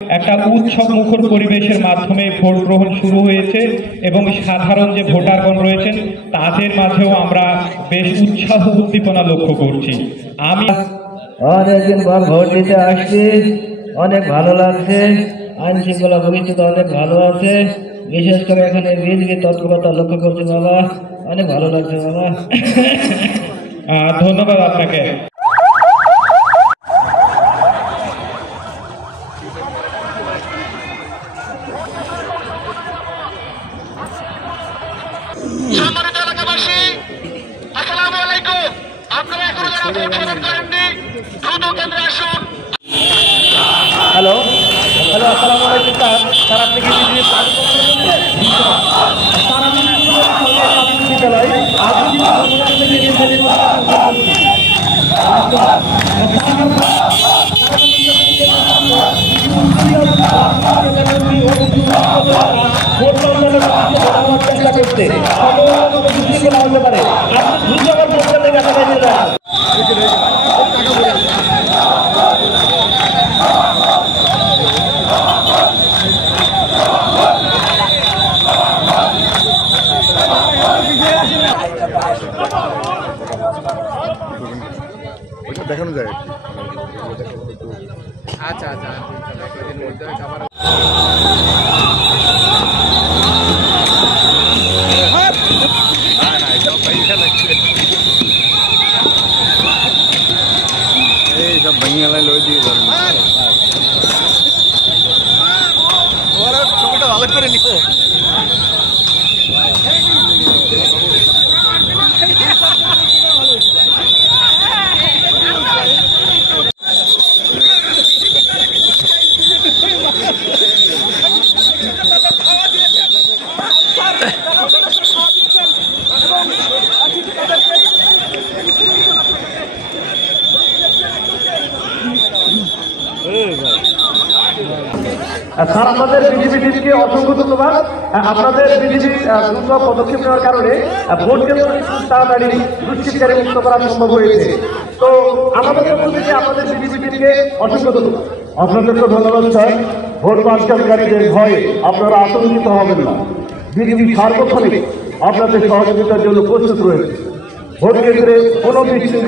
একটা উৎসব মুখর পরিবেশের মাধ্যমে ভোট গ্রহণ শুরু হয়েছে এবং সাধারণ যে ভোটারগণ রয়েছেন তাদের মাঝেও আমরা বেশ উৎসাহ উদ্দীপনা লক্ষ্য করছি। আমি অনেকদিন পর ভোট দিতে আসছি, অনেক ভালো লাগছে। আইন শৃঙ্খলা পরিস্থিতি অনেক ভালো আছে, বিশেষ করে এখানে বিজেপি তৎপরতা লক্ষ্য করছি বাবা, অনেক ভালো লাগছে বাবা। ধন্যবাদ আপনাকে। সম্মানিত এলাকাবাসী, আসসালামু আলাইকুম। আপনারা এখনো যারা ভোট প্রদান করেননি দ্রুত কেন্দ্রে আসুন। হ্যালো হ্যালো, আসসালামু আলাইকুম স্যার। স্যার আপনি কি বিজেপি চেষ্টা করতে হতে পারে, আপনি দ্রুত আমার ভোটটাকে কাছাকাছি যান। দেখানো যায়। আচ্ছা আচ্ছা এই সব বাংলায় লই দিয়ে ওরা ছবিটা ভালো করে নিকো। স্যার আমাদের বিজেপি টিমকে অসংখ্য ধন্যবাদ। আপনাদের বিজেপি দ্রুত পদক্ষেপ নেওয়ার কারণে ভোট কেন্দ্র তাড়াতাড়ি দুষ্কৃতকারী মুক্ত করা সম্ভব হয়েছে। তো আমাদের পক্ষ থেকে আমাদের বিজেপি টিমকে অসংখ্য ধন্যবাদ। আপনাদেরকে ধন্যবাদ স্যার। ভোট বাঞ্ছাকারীদের ভয়ে আপনারা আতঙ্কিত হবেন না। বিজেপি সার্বক্ষণিক আপনাদের সহযোগিতার জন্য প্রস্তুত রয়েছে। ভোট কেন্দ্রে কোনো